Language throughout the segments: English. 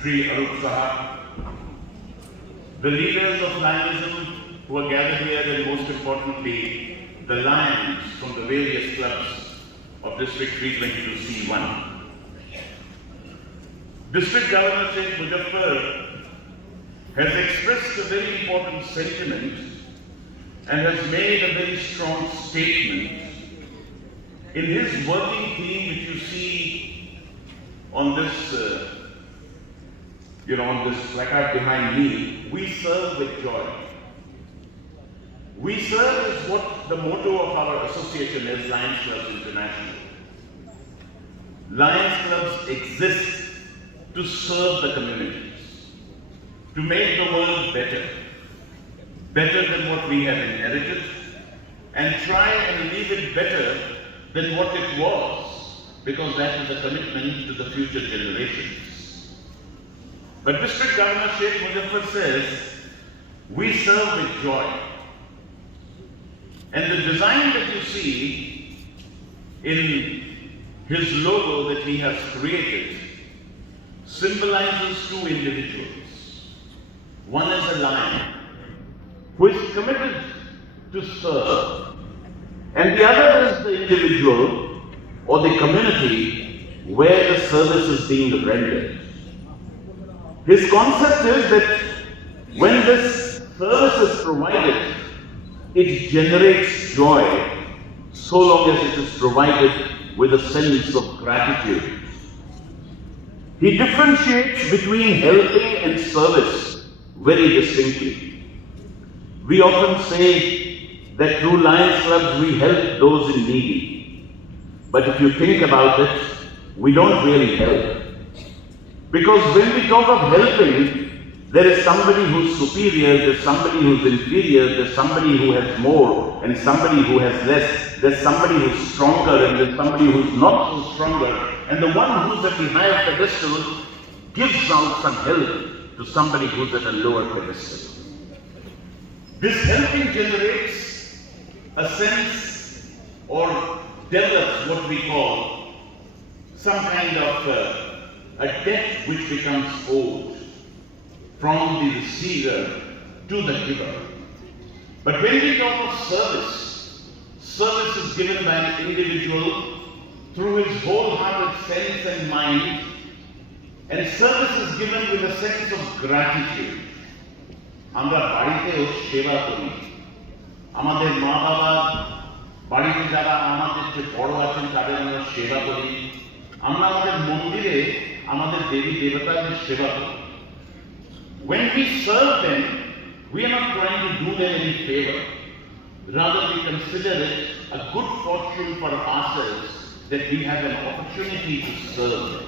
Shri Arup Sahab, the leaders of Lionism who are gathered here, and most importantly, the Lions from the various clubs of District 322C1. District Governor Sheikh Muzaffar has expressed a very important sentiment and has made a very strong statement in his working theme, which you see on this, on this placard behind me. We serve with joy. We serve is what the motto of our association is, Lions Clubs International. Lions Clubs exist to serve the communities, to make the world better than what we have inherited, and try and leave it better than what it was, because that is a commitment to the future generations. But District Governor Sheikh Muzaffar says, we serve with joy. And the design that you see in his logo that he has created symbolizes two individuals. One is a lion who is committed to serve, and the other is the individual or the community where the service is being rendered. His concept is that when this service is provided, it generates joy so long as it is provided with a sense of gratitude. He differentiates between helping and service very distinctly. We often say that through Lions Clubs we help those in need. But if you think about it, we don't really help. Because when we talk of helping, there is somebody who's superior, there's somebody who's inferior, there's somebody who has more, and somebody who has less. There's somebody who's stronger, and there's somebody who's not so stronger. And the one who's at the higher pedestal gives out some help to somebody who's at a lower pedestal. This helping generates a sense or develops what we call some kind of a debt which becomes owed from the receiver to the giver. But when we talk of service, service is given by an individual through his wholehearted sense and mind, and service is given with a sense of gratitude. আমরা বাড়িতেও সেবা করি, আমাদের মা বাবা বাড়িতে যারা আমাদের যে বড় আছেন তাদের আমরা সেবা করি, আমরা আমাদের মন্দিরে আমাদের দেবী দেবতাদের সেবা করি. When we serve them, we are not trying to do them any favor. Rather, we consider it a good fortune for ourselves that we have an opportunity to serve them.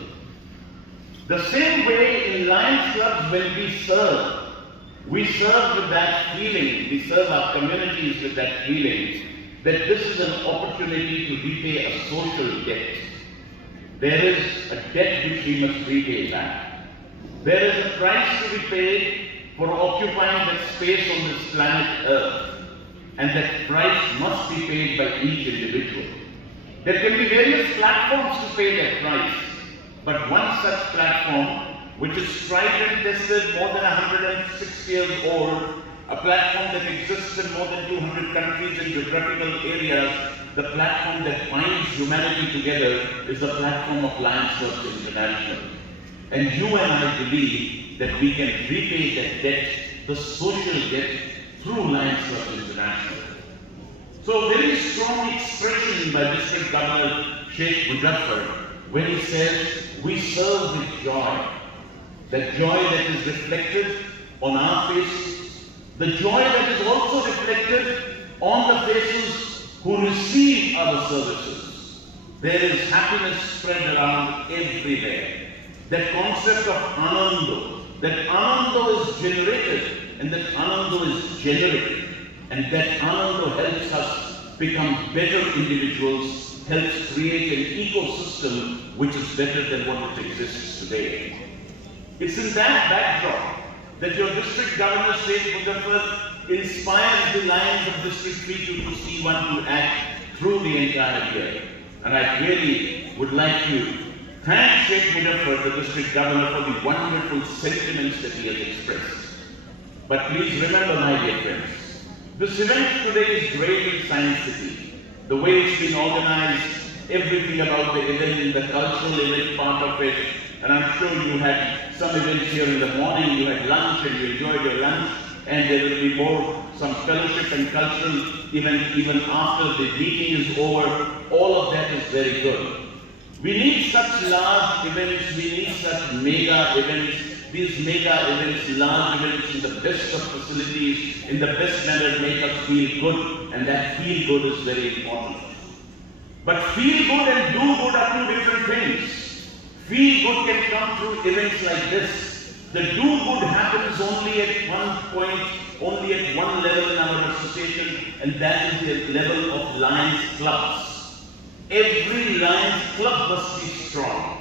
The same way in Lions Clubs, when we serve with that feeling, we serve our communities with that feeling that this is an opportunity to repay a social debt. There is a debt which we must repay back. There is a price to be paid for occupying that space on this planet Earth, and that price must be paid by each individual. There can be various platforms to pay that price, but one such platform, which is tried and tested, more than 160 years old, a platform that exists in more than 200 countries and geographical areas, the platform that binds humanity together is the platform of Lions Clubs International. And you and I believe that we can repay that debt, the social debt, through Lions Clubs International. So a very strong expression by District Governor Sheikh Muzaffar when he says, we serve with joy. That joy that is reflected on our faces, the joy that is also reflected on the faces who receive our services. There is happiness spread around everywhere. That concept of that anando is generated, and that anando is generated, and that anando helps us become better individuals, helps create an ecosystem which is better than what it exists today. It's in that backdrop that your district governor, Sheikh Muzaffar, inspires the Lions of District 322C1 to act through the entire year. And I really would like to thank Sheikh Muzaffar, the district governor, for the wonderful sentiments that he has expressed. But please remember, my dear friends, this event today is great in Science City. The way it's been organized, everything about the event, the cultural event part of it, and I'm sure you had some events here in the morning, you had lunch and you enjoyed your lunch, and there will be more, some fellowship and cultural event even after the meeting is over. All of that is very good. We need such large events, we need such mega events. These mega events, large events in the best of facilities, in the best manner make us feel good, and that feel good is very important. But feel good and do good are two different things. Feel good can come through events like this. The do good happens only at one point, only at one level in our association, and that is the level of Lions clubs. Every Lions club must be strong.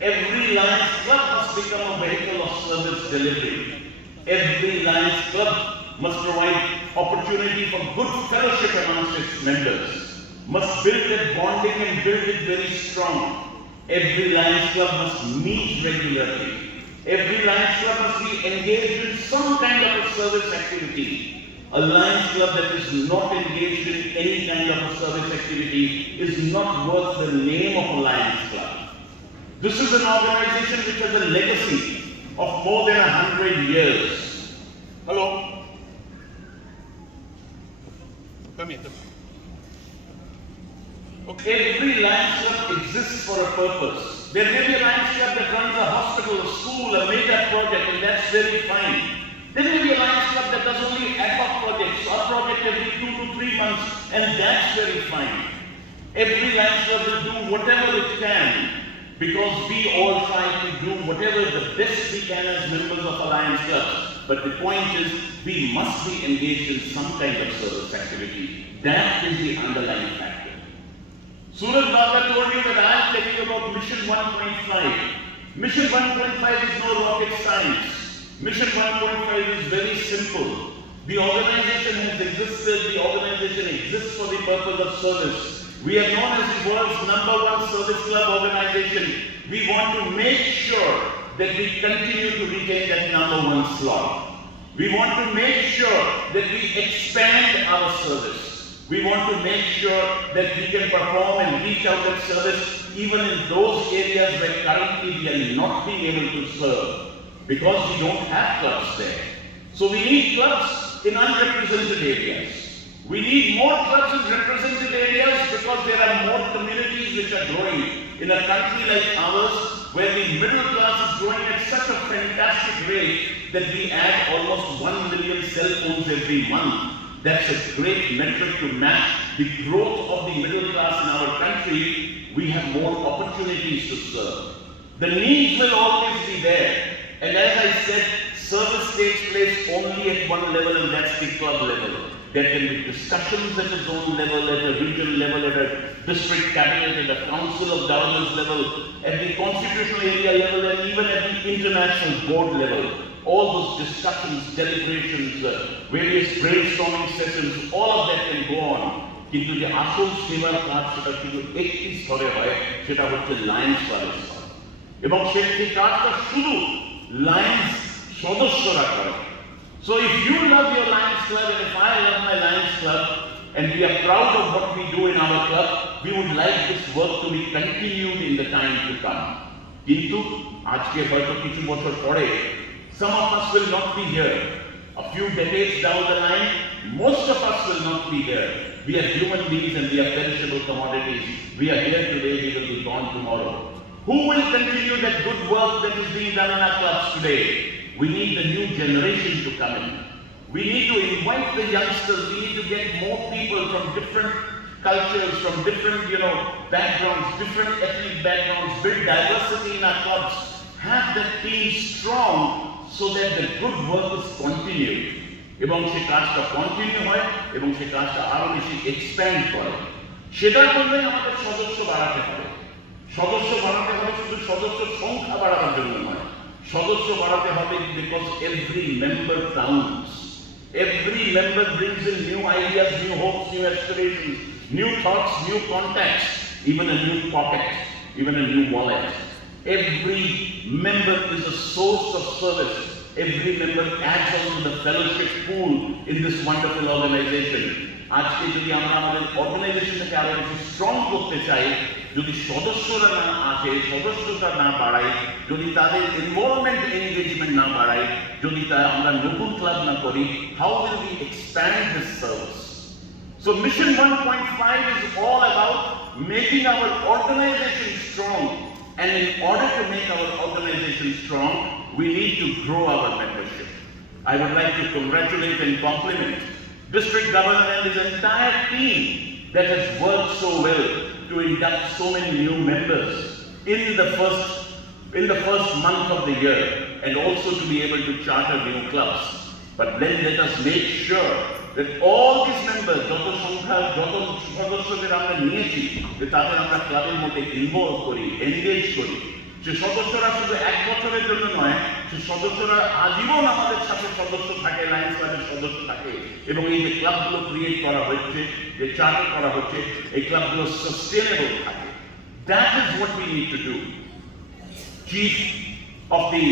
Every Lions club must become a vehicle of service delivery. Every Lions club must provide opportunity for good fellowship amongst its members, must build that bonding and build it very strong. Every Lions club must meet regularly. Every Lions club must be engaged in some kind of a service activity. A Lions club that is not engaged in any kind of a service activity is not worth the name of a Lions club. This is an organization which has a legacy of more than 100 years. Hello? Come here. Okay, every Lions club exists for a purpose. There may be a Lions club that runs a hospital, a school, a major project, and that's very fine. There may be a Lions club that does only ad hoc projects, or project every 2 to 3 months, and that's very fine. Every Lions club will do whatever it can, because we all try to do whatever the best we can as members of a Lions club. But the point is, we must be engaged in some kind of service activity. That is the underlying factor. Suraj Baba told you that I am telling you about Mission 1.5. Mission 1.5 is no rocket science. Mission 1.5 is very simple. The organization has existed, the organization exists for the purpose of service. We are known as the world's #1 service club organization. We want to make sure that we continue to retain that #1 slot. We want to make sure that we expand our service. We want to make sure that we can perform and reach out that service even in those areas where currently we are not being able to serve, because we don't have clubs there. So we need clubs in unrepresented areas. We need more clubs in represented areas because there are more communities which are growing. In a country like ours, where the middle class is growing at such a fantastic rate that we add almost 1 million cell phones every month. That's a great metric to match the growth of the middle class in our country. We have more opportunities to serve. The needs will always be there. And as I said, service takes place only at one level, and that's the club level. There can be discussions at a zone level, at a regional level, at a district cabinet, at a council of governors level, at the constitutional area level, and even at the international board level. All those discussions, deliberations, various brainstorming sessions, all of that can go on. কিন্তু যে আসল সেবার কাজ সেটা শুধু একটি স্তরে হয়, সেটা হচ্ছে লায়ন্স ক্লাবের স্তর। এবং সেই কাজটা শুধু লায়ন্স সদস্যরা করে। So if you love your Lions Club, and if I love my Lions Club, and we are proud of what we do in our club, we would like this work to be continued in the time to come. Kintu, আজকে হয়তো কিছু বছর পরে, some of us will not be here. A few decades down the line, most of us will not be here. We are human beings and we are perishable commodities. We are here today, we will be gone tomorrow. Who will continue that good work that is being done in our clubs today? We need the new generation to come in. We need to invite the youngsters. We need to get more people from different cultures, from different, backgrounds, different ethnic backgrounds, build diversity in our clubs, have that team strong so that the good work is continued. এবং সেই কাজটা continue হয় এবং সেই কাজটা আরো বেশি expand করে। সেটার জন্য আমাদের সদস্য বাড়াতে হবে। সদস্য বাড়াতে হবে শুধু সদস্য সংখ্যা বাড়াবার জন্য নয়। সদস্য বাড়াতে হবে because every member counts. Every member brings in new ideas, new hopes, new aspirations, new thoughts, new contacts, even a new pocket, even a new wallet. Every member is a source of service. Every member adds on to the fellowship pool in this wonderful organization. আজকে যদি আমরা আমাদের অর্গানাইজেশনটাকে আরো বেশি strong করতে চাই, যদি সদস্যরা না আসে, সদস্যতা না বাড়ায়, যদি তাদের ইনভলভমেন্ট এনগেজমেন্ট না বাড়ায়, যদি আমরা নতুন ক্লাব না করি, how will we expand this service? So mission 1.5 is all about making our organization strong, and in order to make our organization strong, we need to grow our membership. I would like to congratulate and compliment District Governor and his entire team that has worked so well to induct so many new members in the first month of the year, and also to be able to charter new clubs. But then let us make sure that all these members, যত সংখ্যা, যত সদস্যদের আমরা নিয়েছি, যে তাদের আমরা ক্লাবের মধ্যে ইনভলভ করি, এনগেজ করি, যে সদস্যরা শুধু এক বছরের জন্য নয়, যে সদস্যরা আজীবন আমাদের সাথে সদস্য থাকে, লায়ন্স ক্লাবের সদস্য থাকে, এবং এই যে ক্লাবগুলো ক্রিয়েট করা হচ্ছে, যে চার্টার করা হচ্ছে, এই ক্লাবগুলো সাস্টেনেবল থাকে। That is what we need to do. Chief of the,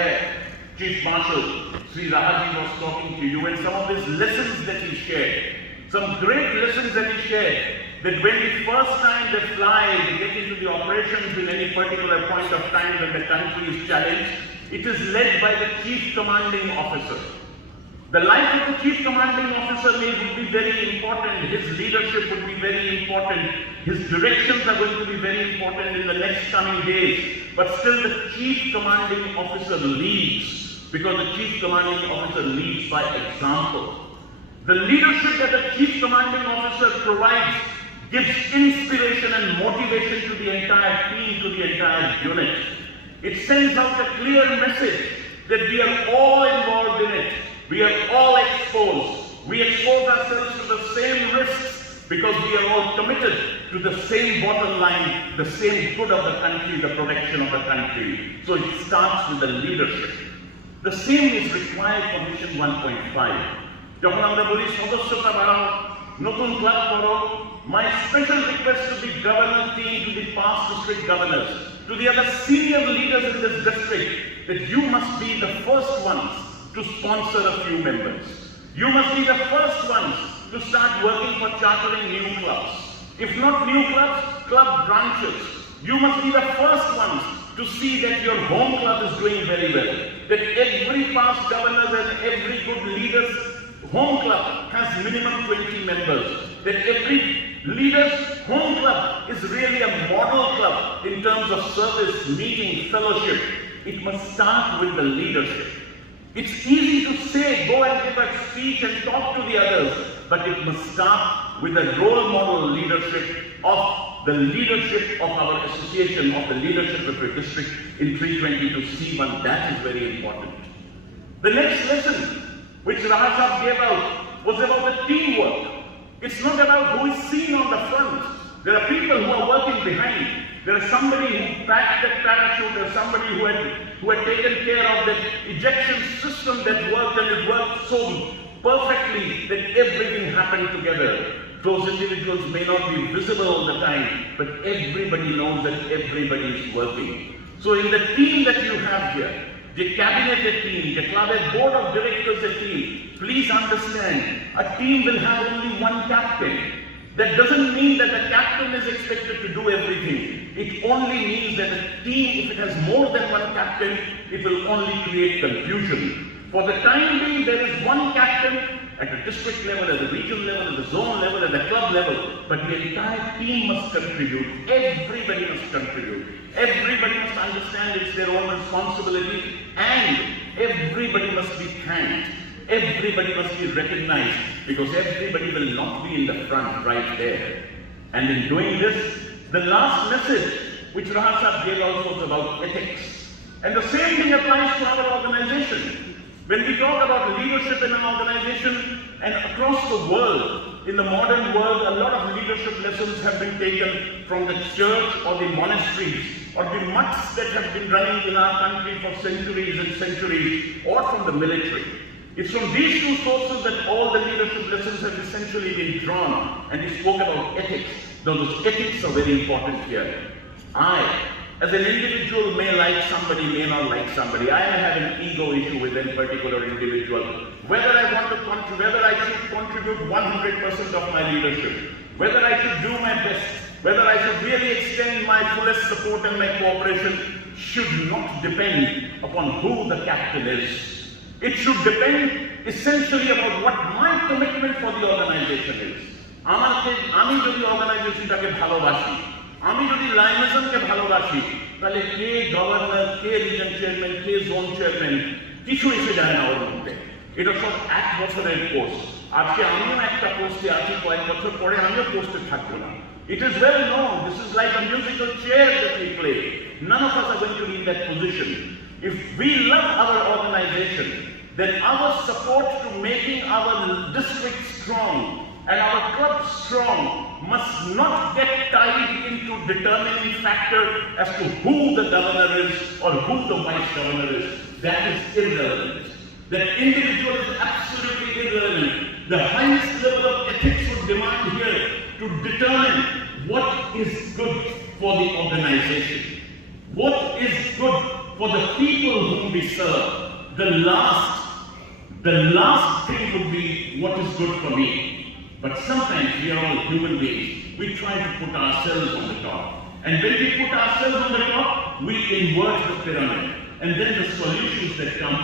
Air Chief Marshal Sri Rahaji was talking to you, and some of his lessons that he shared, some great lessons that he shared, that when the first time they fly, they get into the operations in any particular point of time when the country is challenged, it is led by the Chief Commanding Officer. The life of the Chief Commanding Officer would be very important, his leadership would be very important, his directions are going to be very important in the next coming days, but still the Chief Commanding Officer leads, because the Chief Commanding Officer leads by example. The leadership that the Chief Commanding Officer provides gives inspiration and motivation to the entire team, to the entire unit. It sends out a clear message that we are all involved in it. We are all exposed. We expose ourselves to the same risks because we are all committed to the same bottom line, the same good of the country, the protection of the country. So it starts with the leadership. The same is required for mission 1.5. যখন আমরা বলি সদস্যতা বাড়ানো, নতুন club করো, my special request to the governor team, to the past district governors, to the other senior leaders in this district, that you must be the first ones to sponsor a few members. You must be the first ones to start working for chartering new clubs. If not new clubs, club branches. You must be the first ones to see that your home club is doing very well, that every past governors and every good leaders home club has minimum 20 members, that every leader's home club is really a model club in terms of service, meeting, fellowship. It must start with the leadership. It's easy to say, go and give a speech and talk to the others, but it must start with the role model leadership of the leadership of our association, of the leadership of the district in 322C1. That is very important. The next lesson which Rahasab gave out was about the teamwork. It's not about who is seen on the front. There are people who are working behind. There is somebody who packed that parachute, there's somebody who had taken care of that ejection system that worked, and it worked so perfectly that everything happened together. Those individuals may not be visible all the time, but everybody knows that everybody is working. So in the team that you have here, the cabinet team, the club board of directors team, please understand, a team will have only one captain. That doesn't mean that the captain is expected to do everything. It only means that a team, if it has more than one captain, it will only create confusion. For the time being, there is one captain at the district level, at the regional level, at the zone level, at the club level, but the entire team must contribute. Everybody must contribute. Everybody must understand it's their own responsibility, and everybody must be thanked. Everybody must be recognized, because everybody will not be in the front right there. And in doing this, the last message which Rahasab gave out was about ethics. And the same thing applies to our organization. When we talk about leadership in an organization, and across the world, in the modern world, a lot of leadership lessons have been taken from the church or the monasteries or the mutts that have been running in our country for centuries and centuries, or from the military. It's from these two sources that all the leadership lessons have essentially been drawn, and he spoke about ethics. Now, those ethics are very important here. I, As an individual may like somebody, may not like somebody. I have an ego issue with any particular individual. Whether I should contribute 100% of my leadership, whether I should do my best, whether I should really extend my fullest support and my cooperation should not depend upon who the captain is. It should depend essentially about what my commitment for the organization is. আমি যদি অর্গানাইজেশনটাকে ভালোবাসি, আমি যদি লাইনিজমকে ভালোবাসি, তাহলে কে governor, কে reason chairman, কে zone chairman, কিছু এসে যায় না ওর মধ্যে। এটা সব 1 বছরের কোর্স। আজকে আমিও একটা পোস্টে আছি, কয়েক বছর পরে আমিও পোস্টে থাকবো না। It is well known. This is like a musical chair that we play. None of us are going to be in that position. If we love our organization, then our support to making our district strong and our club strong must not get tied into determining factor as to who the governor is or who the vice governor is. That is irrelevant. That individual is absolutely irrelevant. The highest level of ethics would demand here to determine what is good for the organization, what is good for the people whom we serve. The last thing would be what is good for me. But sometimes we are all human beings. We try to put ourselves on the top. And when we put ourselves on the top, we invert the pyramid. And then the solutions that come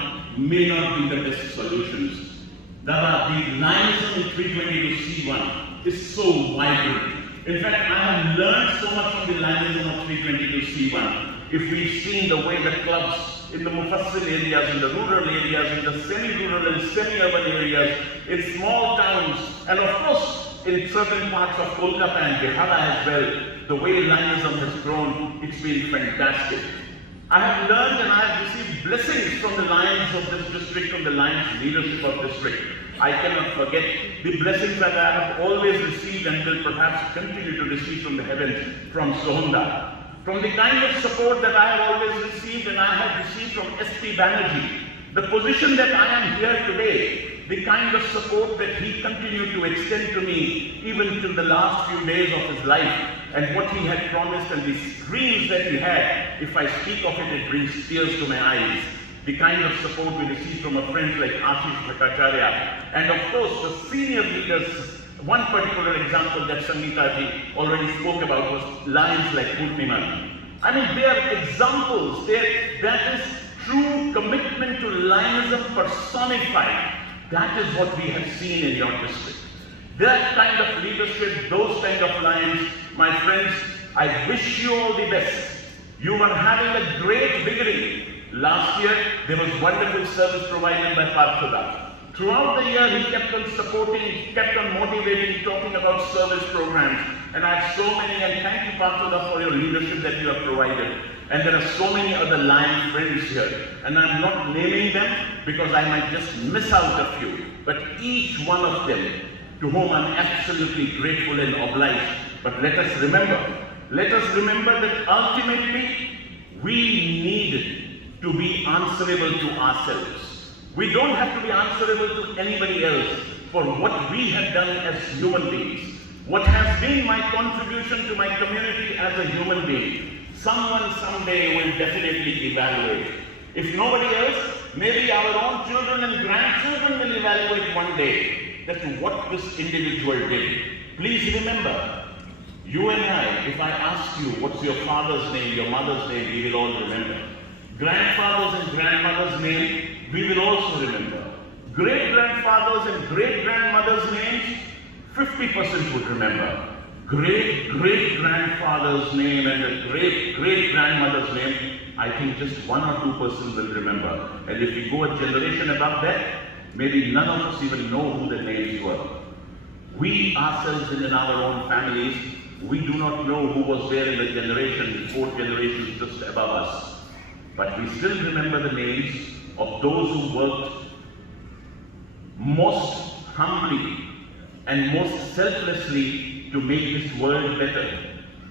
may not be the best solutions. Dada, the liaison in 322C1 is so vibrant. In fact, I have learned so much from the liaison of 322C1. If we've seen the way the clubs in the Mufassil areas, in the rural areas, in the semi-rural and semi-urban areas, in small towns, and of course, in certain parts of Kolkata and Bihar as well, the way Lionism has grown, it's been fantastic. I have learned and I have received blessings from the Lions of this district, from the Lions leadership of district. I cannot forget the blessings that I have always received and will perhaps continue to receive from the heavens from Sohanda. From the kind of support that I have always received and I have received from SP Banerjee, the position that I am here today, the kind of support that he continued to extend to me even till the last few days of his life, and what he had promised and the dreams that he had, if I speak of it, it brings tears to my eyes. The kind of support we received from a friend like Ashish Bhattacharya, and of course the senior leaders. One particular example that Sangeeta ji already spoke about was lions like Purniman. I mean, they are examples. That is true commitment to lionism personified. That is what we have seen in your district. That kind of leadership, those kind of lions, my friends, I wish you all the best. You are having a great beginning. Last year, there was wonderful service provided by Calcutta. Throughout the year, he kept on supporting, kept on motivating, talking about service programs. And I have so many, and thank you, Calcutta, for your leadership that you have provided. And there are so many other Lion friends here. And I'm not naming them because I might just miss out a few. But each one of them, to whom I'm absolutely grateful and obliged. But let us remember that ultimately, we need to be answerable to ourselves. We don't have to be answerable to anybody else for what we have done as human beings. What has been my contribution to my community as a human being, someone someday will definitely evaluate. If nobody else, maybe our own children and grandchildren will evaluate one day that what this individual did. Please remember, you and I, if I ask you what's your father's name, your mother's name, we will all remember. Grandfather's and grandmother's name, we will also remember. Great-grandfathers and great-grandmothers' names, 50% would remember. Great-great-grandfather's name and the great-great-grandmother's name, I think just 1 or 2 persons will remember. And if we go a generation above that, maybe none of us even know who the names were. We ourselves and in our own families, we do not know who was there in the generation, 4 generations just above us. But we still remember the names of those who worked most humbly and most selflessly to make this world better.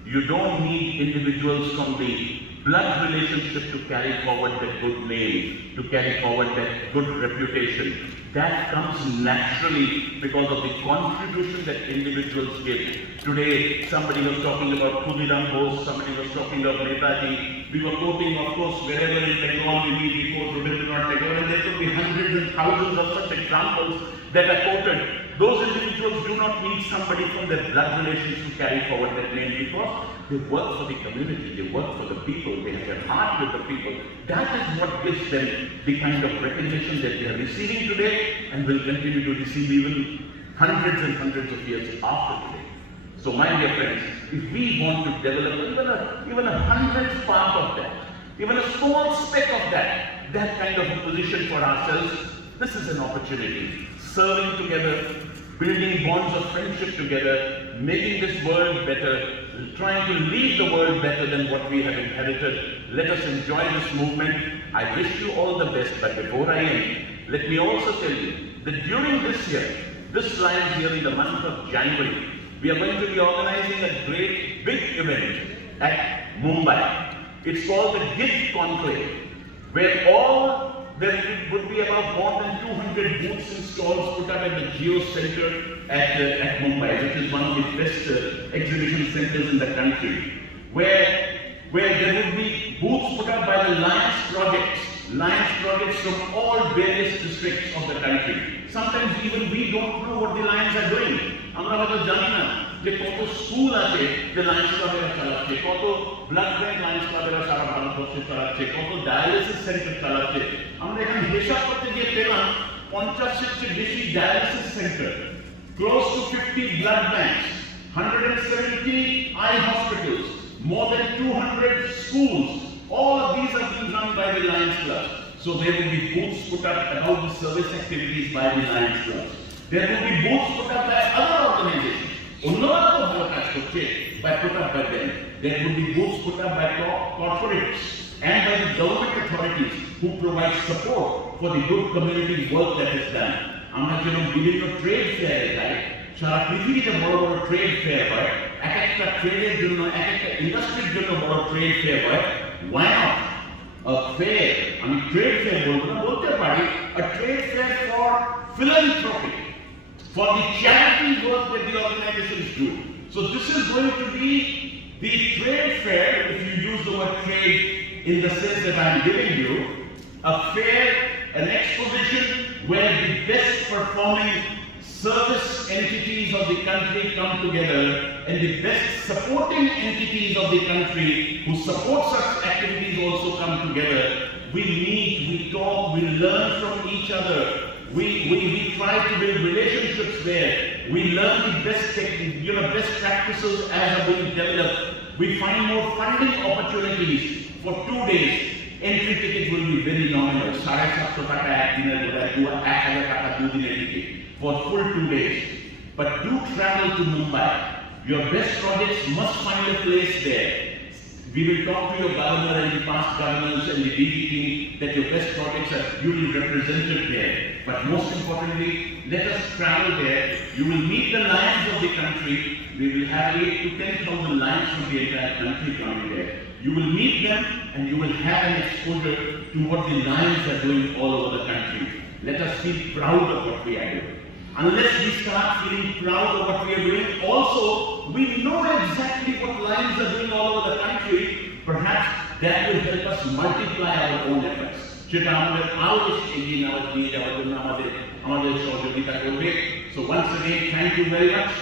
You don't need individuals from the blood relationship to carry forward that good name, to carry forward that good reputation. That comes naturally because of the contribution that individuals give. Today, somebody was talking about Khudiram Bose, somebody was talking about Netaji. We were quoting, of course, wherever in Bengal we meet, we quote Rabindranath Tagore, and there could be hundreds and thousands of such examples that are quoted. Those individuals do not need somebody from their blood relations to carry forward that name because they work for the community, they work for the people, they have their heart with the people. That is what gives them the kind of recognition that they are receiving today and will continue to receive even hundreds and hundreds of years after today. So my dear friends, if we want to develop even a hundredth part of that, even a small speck of that kind of a position for ourselves, this is an opportunity. Serving together, building bonds of friendship together, making this world better, trying to leave the world better than what we have inherited. Let us enjoy this movement. I wish you all the best, but before I end, let me also tell you that during this year, this lies here in the month of January, we are going to be organizing a great big event at Mumbai. It's called the Gift Conclave, where there would be about more than 200 booths and stalls put up at the Geo Center at Mumbai, which is one of the best exhibition centers in the country, where there would be booths put up by the Lions projects from all various districts of the country. Sometimes even we don't know what the Lions are doing. আমরা হয়তো জানি না যে কত school আছে যে Lions ক্লাবেরা চালাচ্ছে, কত ব্লাড ব্যাংক লায়ন্স ক্লাবেরা সারা ভারতবর্ষে চালাচ্ছে, কত ডায়ালিসিস সেন্টার চালাচ্ছে। আমরা এখানে হিসাব করতে গিয়ে পেলাম 50-এর চেয়ে বেশি dialysis centre, close to 50 blood banks, 170 eye hospitals, more than 200 schools. All of these are being run by the Lions Club. So there will be booths put up about the service activities by the Lions Club. There will be booths put up by other organizations. Put up by them. There will be booths put up by corporates and by the government authorities who provide support for the good community work that is done. আমরা যেমন বিভিন্ন trade ফেয়ারে যাই, সারা পৃথিবীতে বড় বড় trade fair হয়, এক একটা ট্রেডের জন্য, এক একটা ইন্ডাস্ট্রির জন্য বড় ট্রেড ফেয়ার হয়। Why not a fair? আমি ট্রেড ফেয়ার বলবো না, বলতে পারি a trade fair for philanthropy, for the charity work that the organizations do. So this is going to be the trade fair, if you use the word trade in the sense that I'm giving you, a fair, an exposition where the best performing service entities of the country come together and the best supporting entities of the country who support such activities also come together. We meet, we talk, we learn from each other. We try to build relationships there. We learn the best practices as are being developed. We find more funding opportunities for 2 days. Entry ticket will be very nominal. 750 টাকা একদিনের বোধহয় 1000 টাকা 2 দিনের ticket for full 2 days. But do travel to Mumbai. Your best projects must find a place there. We will talk to your governor and the past governors and the DG team that your best projects are duly represented there. But most importantly, let us travel there. You will meet the lions of the country. We will have 8 to 10,000 lions from the entire country coming there. You will meet them and you will have an exposure to what the lions are doing all over the country. Let us feel proud of what we are doing. Unless we start feeling proud of what we are doing, also we know exactly what lions are doing all over the country, perhaps that will help us multiply our own efforts. সেটা আমাদের আরো বেশি এগিয়ে নিয়ে যাওয়ার জন্য আমাদের সহযোগিতা করবে। So once again, thank you very much,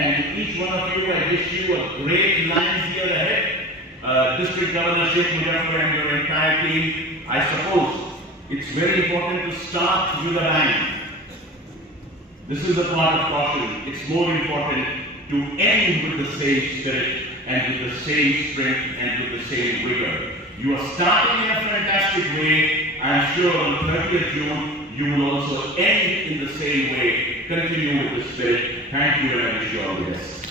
and to each one of you I wish you a great Lions year ahead. District Governor Sheikh Mujaffar and your entire team, I suppose it's very important to start with a bang. This is a part of caution. It's more important to end with the same spirit and with the same strength and with the same rigor. You are starting in a fantastic way. I'm sure on 30th June, you will also end in the same way. Continue with the spirit. Thank you, and I wish you all the best.